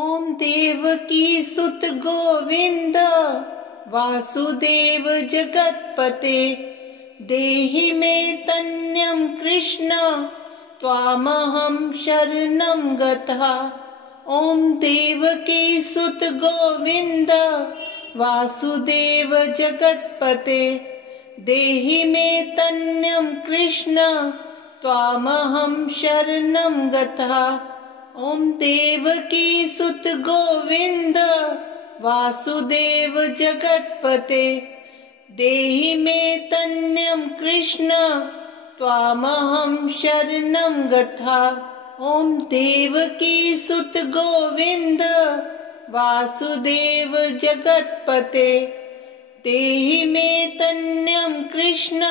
ॐ देवकी सुत गोविन्द वासुदेव जगत्पते देहि मे तन्यं कृष्ण त्वामहं शरणं गतः। ॐ देवकी सुत गोविन्द वासुदेव जगत्पते देहि मे तन्यं कृष्ण त्वामहं शरणं गतः। ॐ देवकी सुत गोविन्द वासुदेव जगत्पते देहि मे तन्यं कृष्ण त्वामहं शरणं गतः। ॐ देवकी सुत गोविन्द वासुदेव जगत्पते देहि मे तन्यं कृष्ण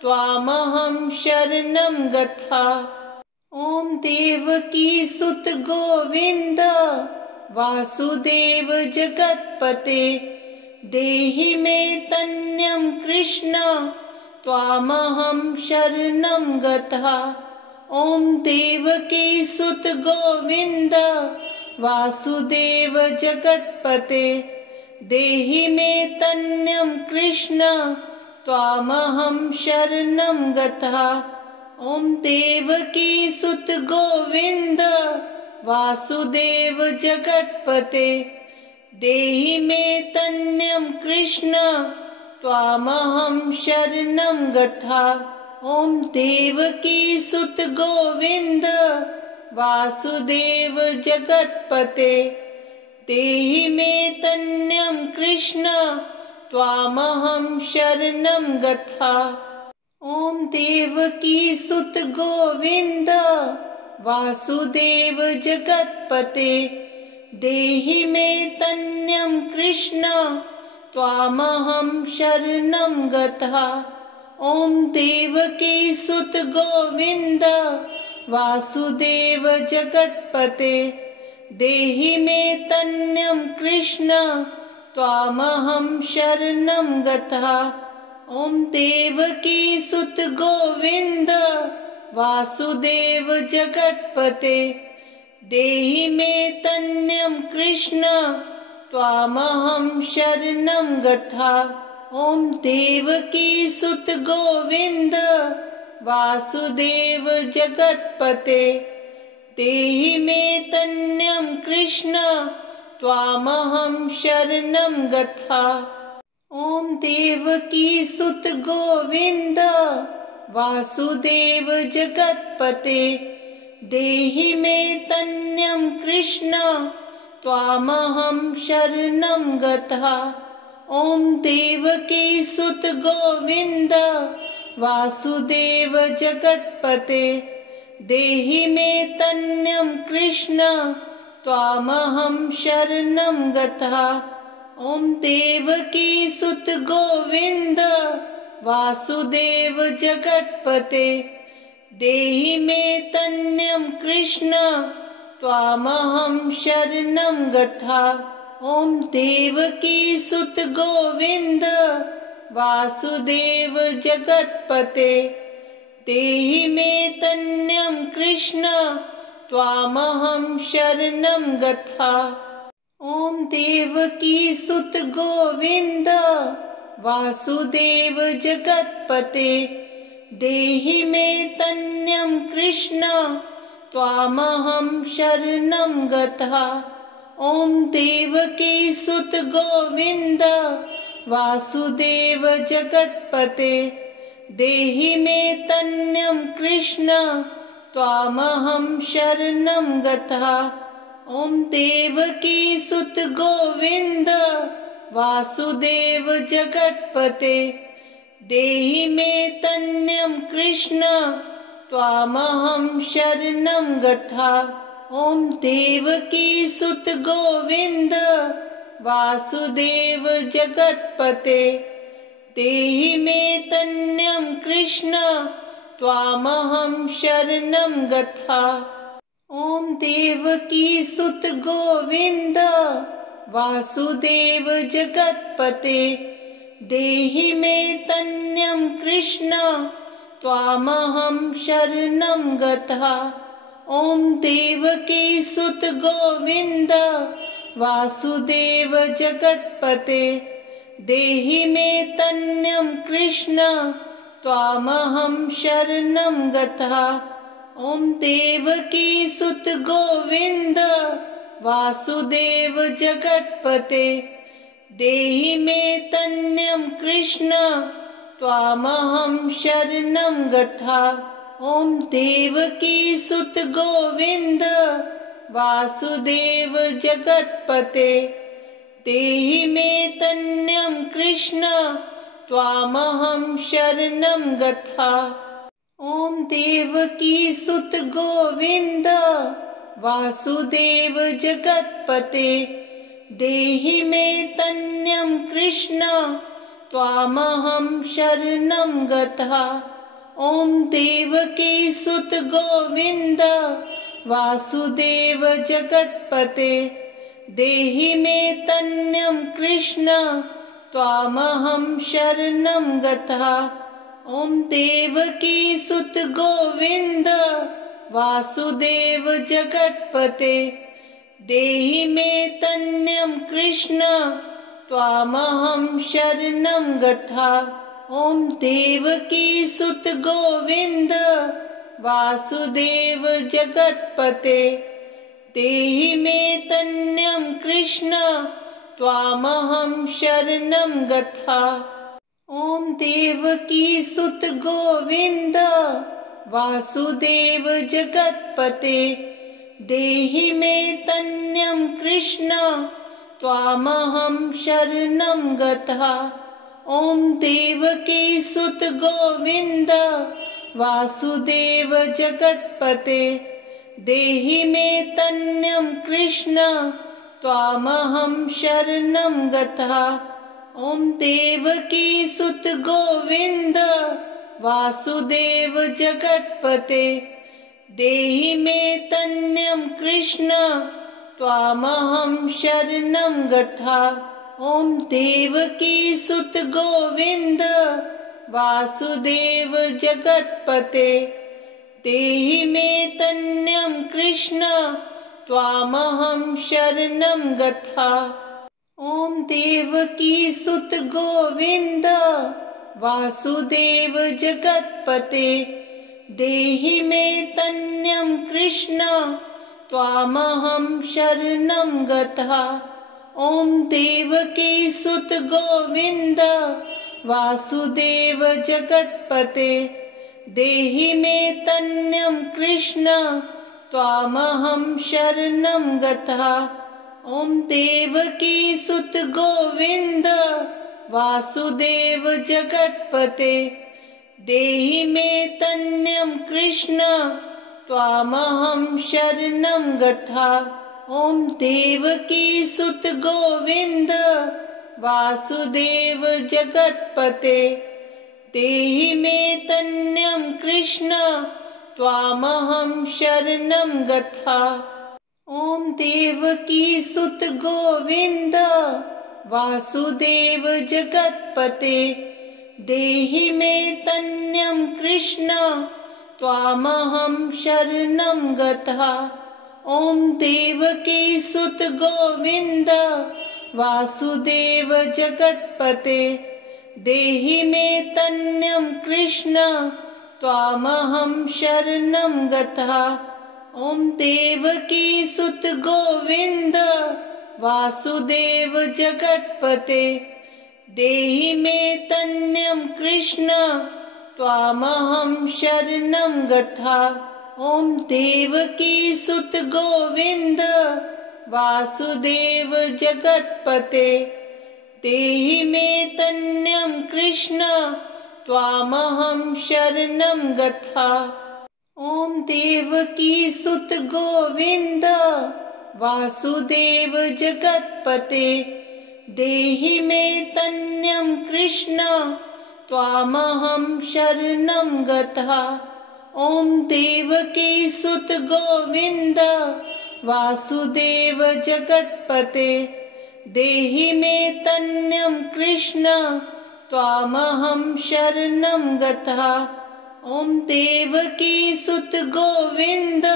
त्वामहं शरणं गतः। ॐ देवकी सुत गोविन्द वासुदेव जगत्पते देहि मे तन्यं कृष्ण त्वामहं शरणं गतः। ॐ देवकी सुत गोविन्द वासुदेव जगत्पते देहि मे तन्यं कृष्ण त्वामहं शरणं गतः। ॐ देवकी सुत गोविन्द वासुदेव जगत्पते देहि मे तन्यं कृष्ण त्वामहं शरणं गतः। ॐ देवकी सुत गोविन्द वासुदेव जगत्पते देहि मे तन्यं कृष्ण त्वामहं शरणं गतः। ॐ देवकी सुत गोविन्द वासुदेव जगत्पते देहि मे तन्यं कृष्ण त्वामहं शरणं गतः। ॐ देवकी सुत गोविन्द वासुदेव जगत्पते देहि मे तन्यं कृष्ण त्वामहं शरणं गतः। ॐ देवकी सुत गोविन्द वासुदेव जगत्पते देहि मे तन्यं कृष्ण त्वामहं शरणं गतः। ॐ देवकी सुत गोविन्द वासुदेव जगत्पते देहि मे तन्यं कृष्ण त्वामहं शरणं गतः। ॐ देवकी सुत गोविन्द वासुदेव जगत्पते देहि मे तन्यं कृष्ण त्वामहं शरणं गतः। ॐ देवकी सुत गोविन्द वासुदेव जगत्पते देहि मे तन्यं कृष्ण त्वामहं शरणं गतः। ॐ देवकी सुत गोविन्द वासुदेव जगत्पते देहि मे तन्यं कृष्ण त्वामहं शरणं गतः। ॐ देवकी सुत गोविन्द वासुदेव जगत्पते देहि मे तन्यं कृष्ण त्वामहं शरणं गतः। ॐ देवकी सुत गोविन्द वासुदेव जगत्पते देहि मे तन्यं कृष्ण त्वामहं शरणं गतः। ॐ देवकी सुत गोविन्द वासुदेव जगत्पते देहि मे तन्यं कृष्ण त्वामहं शरणं गतः। ॐ देवकी सुत गोविन्द वासुदेव जगत्पते देहि मे तन्यं कृष्ण त्वामहं शरणं गतः। ॐ देवकी सुत गोविन्द वासुदेव जगत्पते देहि मे तन्यं कृष्ण त्वामहं शरणं गतः। ॐ देवकी सुत गोविन्द वासुदेव जगत्पते देहि मे तन्यं कृष्ण त्वामहं शरणं गतः। ॐ देवकी सुत गोविन्द वासुदेव जगत्पते देहि मे तन्यं कृष्ण त्वामहं शरणं गतः। ॐ देवकी सुत गोविन्द वासुदेव जगत्पते देहि मे तन्यं कृष्ण त्वामहं शरणं गतः। ॐ देवकी सुत गोविन्द वासुदेव जगत्पते देहि मे तन्यं कृष्ण त्वामहं शरणं गतः। ॐ देवकी सुत गोविन्द वासुदेव जगत्पते देहि मे तन्यं कृष्ण त्वामहं शरणं गतः। ॐ देवकी सुत गोविन्द वासुदेव जगत्पते देहि मे तन्यं कृष्ण त्वामहं शरणं गतः। ॐ देवकी सुत गोविन्द वासुदेव जगत्पते देहि मे तन्यं कृष्ण त्वामहं शरणं गतः। ॐ देवकी सुत गोविन्द वासुदेव जगत्पते देहि मे तन्यं कृष्ण त्वामहं शरणं गतः। ॐ देवकी सुत गोविन्द वासुदेव जगत्पते देहि मे तन्यं कृष्ण त्वामहं शरणं गतः। ॐ देवकी सुत गोविन्द वासुदेव जगत्पते देहि मे तन्यं कृष्ण त्वामहं शरणं गतः। ॐ देवकी सुत गोविन्द वासुदेव जगत्पते देहि मे तन्यं कृष्ण त्वामहं शरणं गतः। ॐ देवकी सुत गोविन्द वासुदेव जगत्पते देहि मे तन्यं कृष्ण त्वामहं शरणं गतः। ॐ देवकी सुत गोविन्द वासुदेव जगत्पते देहि मे तन्यं कृष्ण त्वामहं शरणं गतः। ॐ देवकी सुत गोविन्द वासुदेव जगत्पते देहि मे तन्यं कृष्ण त्वामहं शरणं गतः। ॐ देवकी सुत गोविन्द वासुदेव जगत्पते देहि मे तन्यं कृष्ण त्वामहं शरणं गतः। ॐ देवकी सुत गोविन्द वासुदेव जगत्पते देहि मे तन्यं कृष्ण त्वामहं शरणं गतः। ॐ देवकी सुत गोविन्द वासुदेव जगत्पते देहि मे तन्यं कृष्ण त्वामहं शरणं गतः। ॐ देवकी सुत गोविन्द वासुदेव जगत्पते देहि मे तन्यं कृष्ण त्वामहं शरणं गतः। ॐ देवकी सुत गोविन्द वासुदेव जगत्पते देहि मे तन्यं कृष्ण त्वामहं शरणं गतः। ॐ देवकी सुत गोविन्द वासुदेव जगत्पते देहि मे तन्यं कृष्ण त्वामहं शरणं गतः। ॐ देवकी सुत गोविन्द वासुदेव जगत्पते देहि मे तन्यं कृष्ण त्वामहं शरणं गतः। ॐ देवकी सुत गोविन्द वासुदेव जगत्पते देहि मे तन्यं कृष्ण त्वामहं शरणं गतः। ॐ देवकी सुत गोविन्द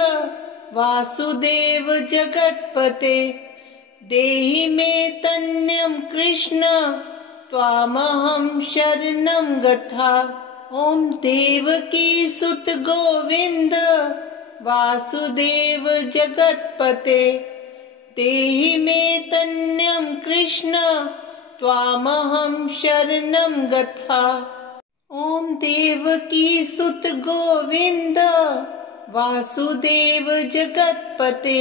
वासुदेव जगत्पते देहि मे तन्यं कृष्ण त्वामहं शरणं गता। ओम देवकी सुत गोविंद वासुदेव जगत्पते देहि मे तन्यं कृष्ण त्वामहं शरणं गता। ओम देवकी सुत गोविंद वासुदेव जगत्पते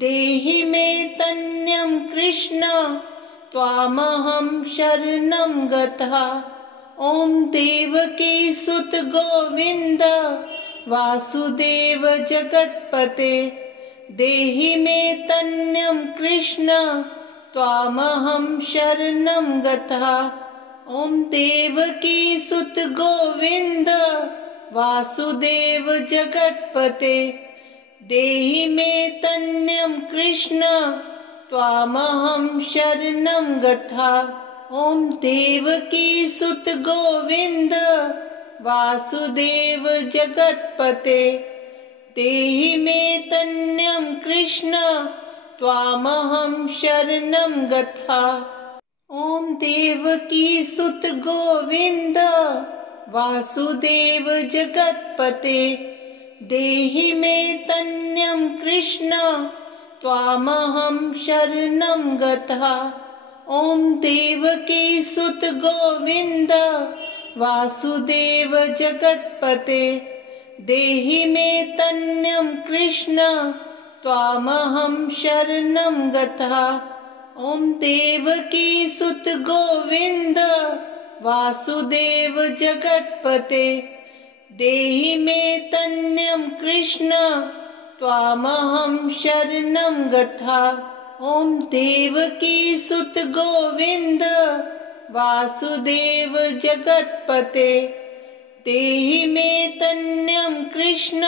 देहि मे तन्यं कृष्ण त्वामहं शरणं गता। ओम देवकी सुत गोविंद वासुदेव जगत्पते देहि मे तन्यं कृष्ण त्वामहं शरणं गता। ओम देवकी सुत गोविंद वासुदेव जगत्पते देहि मे तन्यं कृष्ण त्वामहं शरणं गता। ओम देवकी सुत गोविंद वासुदेव जगत्पते देहि मे तन्यं कृष्ण त्वामहं शरणं गता। ओम देवकी सुत गोविंद वासुदेव जगत्पते देहि मे तन्यं कृष्ण त्वामहं शरणं गता। ओम देवकी सुत गोविंद वासुदेव जगत्पते देहि मे तन्यं कृष्ण त्वामहं शरणं गता। ओम देवकी सुत गोविंद वासुदेव जगत्पते देहि मे तन्यं कृष्ण त्वामहं शरणं गता। ओम देवकी सुत गोविंद वासुदेव जगत्पते देहि मे तन्यं कृष्ण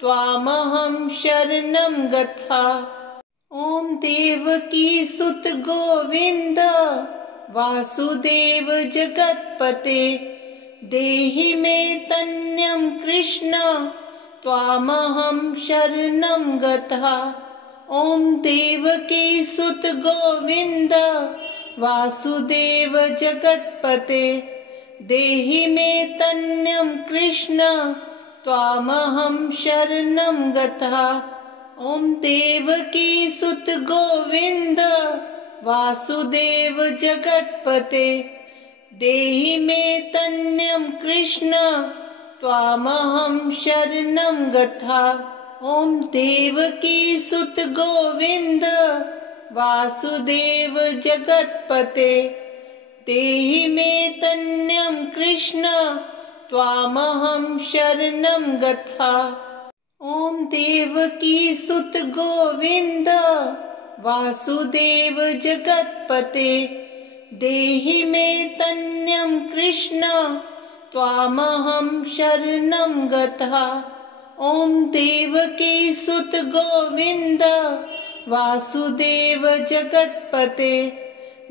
त्वामहं शरणं गता। ओम देवकी सुत गोविंद वासुदेव जगत्पते देहि मे तन्यं कृष्ण त्वामहं शरणं गता। ओम देवकी सुत गोविंद वासुदेव जगत्पते देहि मे तन्यं कृष्ण त्वामहं शरणं गता। ओम देवकी सुत गोविंद वासुदेव जगत्पते देहि मे तन्यं कृष्ण त्वामहं शरणं गता। ओम देवकी सुत गोविंद वासुदेव जगत्पते देहि मे तन्यं कृष्ण त्वामहं शरणं गता। ओम देवकी सुत गोविंद वासुदेव जगत्पते देहि मे तन्यं कृष्ण त्वामहं शरणं गता। ओम देवकी सुत गोविंद वासुदेव जगत्पते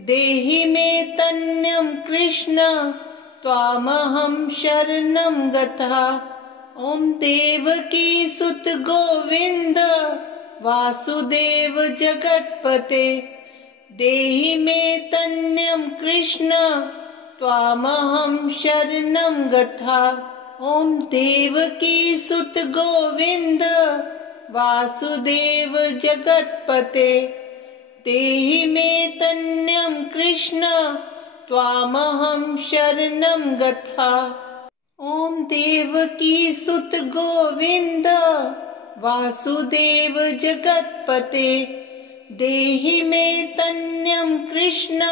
देहि मे तन्यं कृष्ण त्वामहं शरणं गता। ओम देवकी सुत गोविंद वासुदेव जगत्पते देहि मे तन्यं कृष्ण त्वामहं शरणं गता। ओम देवकी सुत गोविंद वासुदेव जगत्पते देहि मे तन्यं कृष्ण त्वामहं शरणं गता। ओम देवकी सुत गोविंद वासुदेव जगत्पते देहि मे तन्यं कृष्ण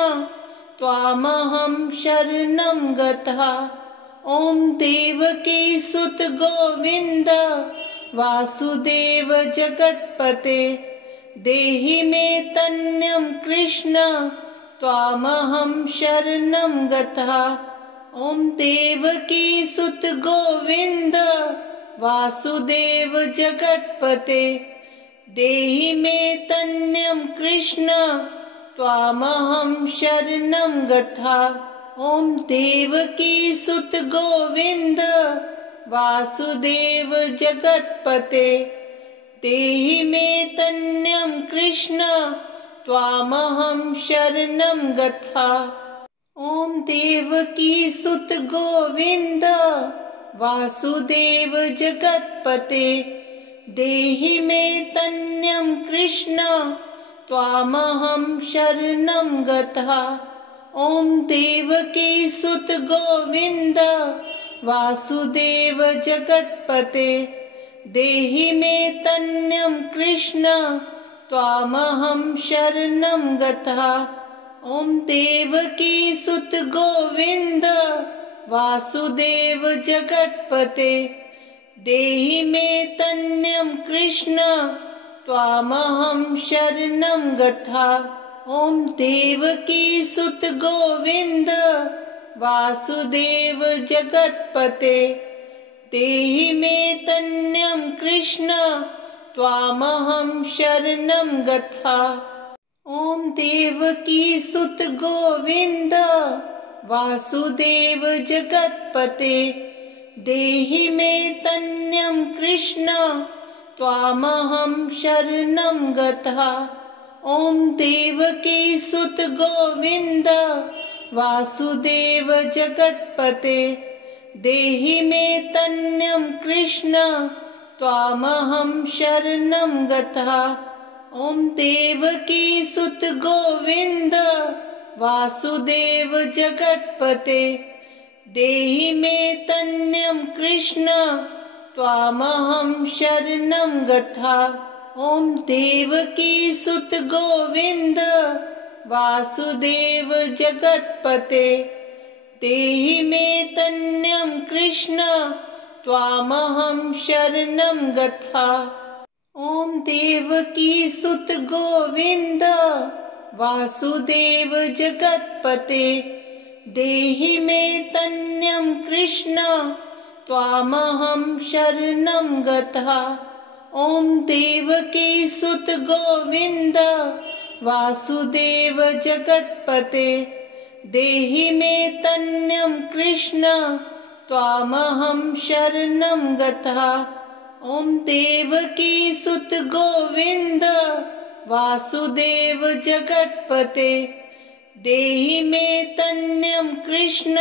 त्वामहं शरणं गता। ओम देवकी सुत गोविंद वासुदेव जगत्पते देहि मे तन्यं कृष्ण त्वामहं शरणं गता। ओम देवकी सुत गोविंद वासुदेव जगत्पते देहि मे तन्यं कृष्ण त्वामहं शरणं गता। ओम देवकी सुत गोविंद वासुदेव जगत्पते देहि मे तन्यं कृष्ण त्वामहं शरणं गता। ॐ देवकी सुत गोविन्द वासुदेव जगत्पते देहि मे तन्यं कृष्ण त्वामहं शरणं गता। ॐ देवकी सुत गोविन्द वासुदेव जगत्पते देहि मे तन्यं कृष्ण त्वामहं शरणं गता। ॐ देवकी सुत गोविन्द वासुदेव जगत्पते देहि मे तन्यं कृष्ण त्वामहं शरणं गता। ॐ देवकी सुत गोविन्द वासुदेव जगत्पते देहि मे तन्यं कृष्ण त्वामहं शरणं गता। ॐ देवकी सुत गोविन्द वासुदेव जगत्पते देहि मे तन्यं कृष्ण त्वामहं शरणं गता। ॐ देवकी सुत गोविन्द वासुदेव जगत्पते देहि मे तन्यं कृष्ण त्वामहं शरणं गता। ॐ देवकी सुत गोविन्द वासुदेव जगत्पते देहि मे तन्यं कृष्ण त्वामहं शरणं गता। ॐ देवकी सुत गोविन्द वासुदेव जगत्पते देहि मे तन्यं कृष्ण त्वामहं शरणं गता। ॐ देवकी सुत गोविन्द वासुदेव जगत्पते देहि मे तन्यं कृष्ण त्वामहं शरणं गता। ॐ देवकी सुत गोविन्द वासुदेव जगत्पते देहि मे तन्यं कृष्ण त्वामहं शरणं गता। ॐ देवकी सुत गोविन्द वासुदेव जगत्पते देहि मे तन्यं कृष्ण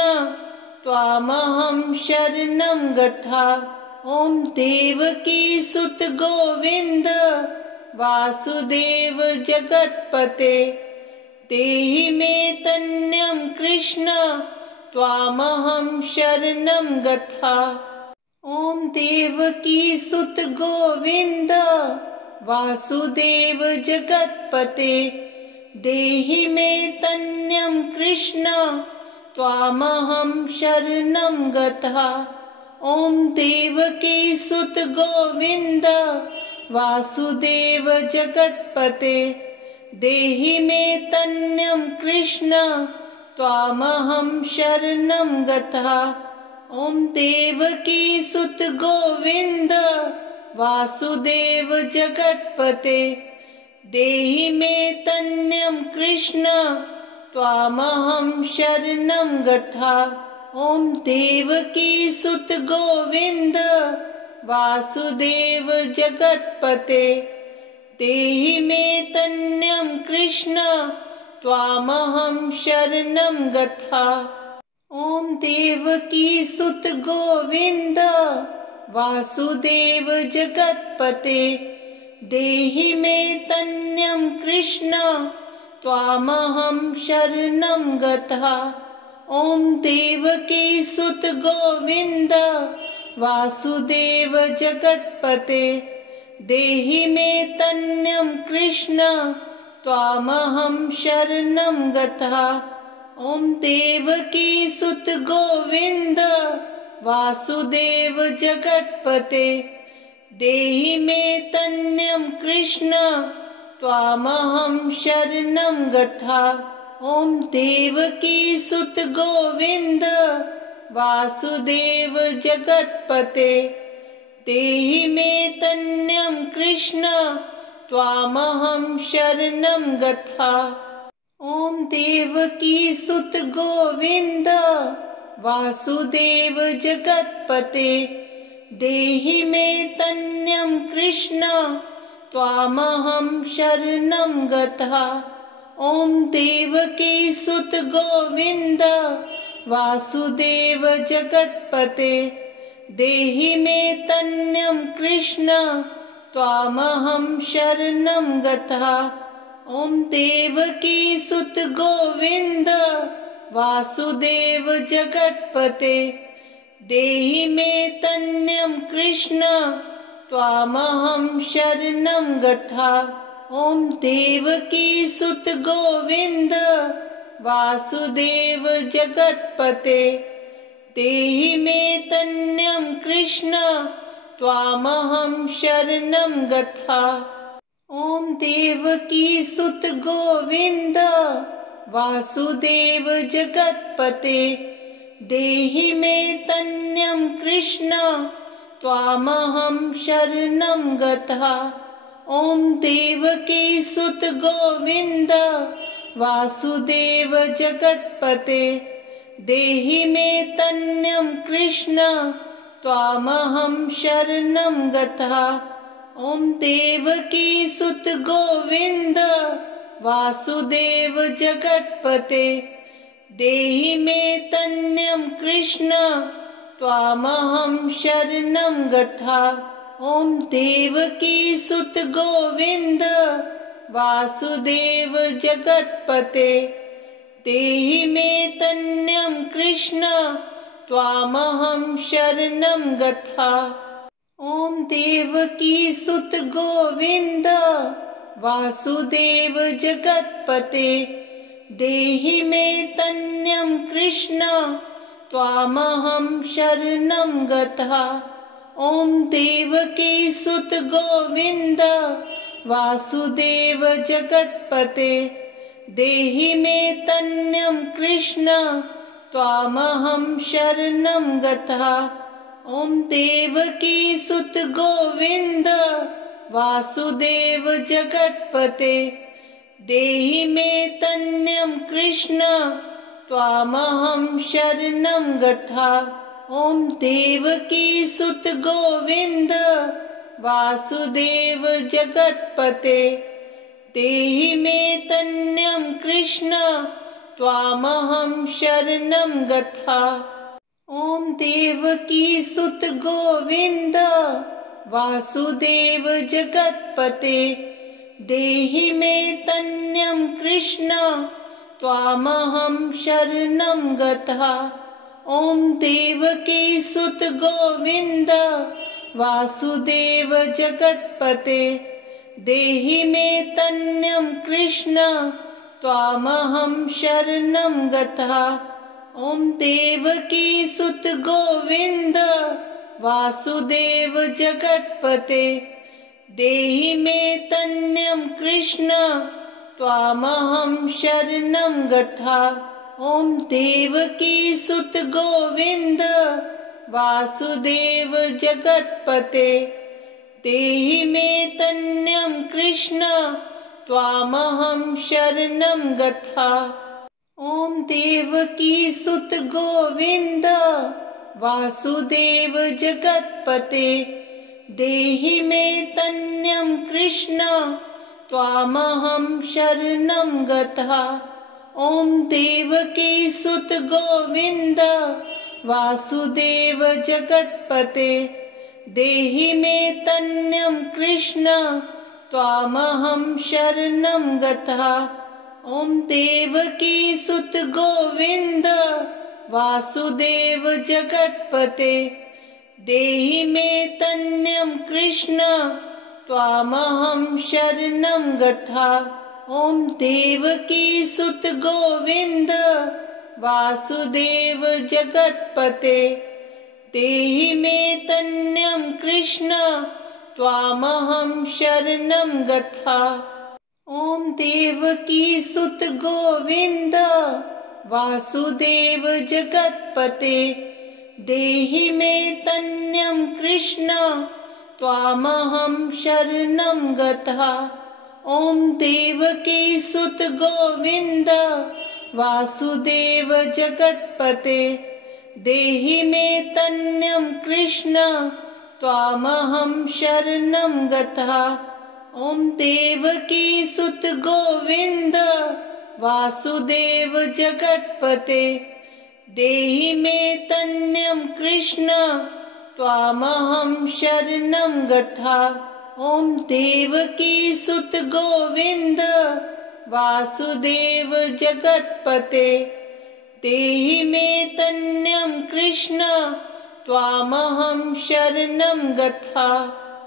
त्वामहं शरणं गता। ॐ देवकी सुत गोविन्द वासुदेव जगत्पते देहि मे तन्यं कृष्ण त्वामहं शरणं गता। ॐ देवकी सुत गोविन्द वासुदेव जगत्पते देहि मे तन्यं कृष्ण त्वामहं शरणं गता। ॐ देवकी सुत गोविन्द वासुदेव जगत्पते देहि मे तन्यं कृष्ण त्वामहं शरणं गता। ॐ देवकी सुत गोविन्द वासुदेव जगत्पते देहि मे तन्यं कृष्ण त्वामहं शरणं गता। ॐ देवकी सुत गोविन्द वासुदेव जगत्पते देहि मे तन्यं कृष्ण त्वामहं शरणं गता। ॐ देवकी सुत गोविन्द वासुदेव जगत्पते देहि मे तन्यं कृष्ण त्वामहं शरणं गता। ॐ देवकी सुत गोविन्द वासुदेव जगत्पते देहि मे तन्यं कृष्ण त्वामहं शरणं गता। ॐ देवकी सुत गोविन्द वासुदेव जगत्पते देहि मे तन्यं कृष्ण त्वामहं शरणं गता। ॐ देवकी सुत गोविन्द वासुदेव जगत्पते देहि मे तन्यं कृष्ण त्वामहं शरणं गता। ॐ देवकी सुत गोविन्द वासुदेव जगत्पते देहि मे तन्यं कृष्ण त्वामहं शरणं गतः। ॐ देवकी सुत गोविन्द वासुदेव जगत्पते देहि मे तन्यं कृष्ण त्वामहं शरणं गतः। ॐ देवकी सुत गोविन्द वासुदेव जगत्पते देहि मे तन्यं कृष्ण त्वामहं शरणं गतः। ॐ देवकी सुत गोविन्द वासुदेव जगत्पते देहि मे तन्यं कृष्ण त्वामहं शरणं गतः। ॐ देवकी सुत गोविन्द वासुदेव जगत्पते देहि मे तन्यं कृष्ण त्वामहं शरणं गतः। ॐ देवकी सुत गोविन्द वासुदेव जगत्पते देहि मे तन्यं कृष्ण त्वामहं शरणं गतः। ॐ देवकी सुत गोविन्द वासुदेव जगत्पते देहि मे तन्यं कृष्ण त्वामहं शरणं गतः। ॐ देवकी सुत गोविन्द वासुदेव जगत्पते देहि मे तन्यं कृष्ण त्वामहं शरणं गतः। ॐ देवकी सुत गोविन्द वासुदेव जगत्पते देहि मे तन्यं कृष्ण त्वामहं शरणं गतः। ॐ देवकी सुत गोविन्द वासुदेव जगत्पते देहि मे तन्यं कृष्ण त्वामहं शरणं गतः। ॐ देवकी सुत गोविन्द वासुदेव जगत्पते देहि मे तन्यं कृष्ण त्वामहं शरणं गतः। ॐ देवकी सुत गोविन्द वासुदेव जगत्पते देहि मे तन्यं कृष्ण त्वामहं शरणं गतः। ॐ देवकी सुत गोविन्द वासुदेव जगत्पते देहि मे तन्यं कृष्ण त्वामहं शरणं गतः। ॐ देवकी सुत गोविन्द वासुदेव जगत्पते देहि मे तन्यं कृष्ण त्वामहं शरणं गतः। ॐ देवकी सुत गोविन्द वासुदेव जगत्पते देहि मे तन्यं कृष्ण त्वामहं शरणं गतः। ॐ देवकी सुत गोविन्द वासुदेव जगत्पते देहि मे तन्यं कृष्ण त्वामहं शरणं गतः। ॐ देवकी सुत गोविन्द वासुदेव जगत्पते देहि मे तन्यं कृष्ण त्वामहं शरणं गतः। ॐ देवकी सुत गोविन्द वासुदेव जगत्पते देहि मे तन्यं कृष्ण त्वामहं शरणं गतः। ॐ देवकी सुत गोविन्द वासुदेव जगत्पते देहि मे तन्यं कृष्ण त्वामहं शरणं गतः। ॐ देवकी सुत गोविन्द वासुदेव जगत्पते देहि मे तन्यं कृष्ण त्वामहं शरणं गतः। ॐ देवकी सुत गोविन्द वासुदेव जगत्पते देहि मे तन्यं कृष्ण त्वामहं शरणं गतः। ॐ देवकी सुत गोविन्द वासुदेव जगत्पते देहि मे तन्यं कृष्ण त्वामहं शरणं गतः। ॐ देवकी सुत गोविन्द वासुदेव जगत्पते देहि मे तन्यं कृष्ण त्वामहं शरणं गतः। ॐ देवकी सुत गोविन्द वासुदेव जगत्पते देहि मे तन्यं कृष्ण त्वामहं शरणं गतः।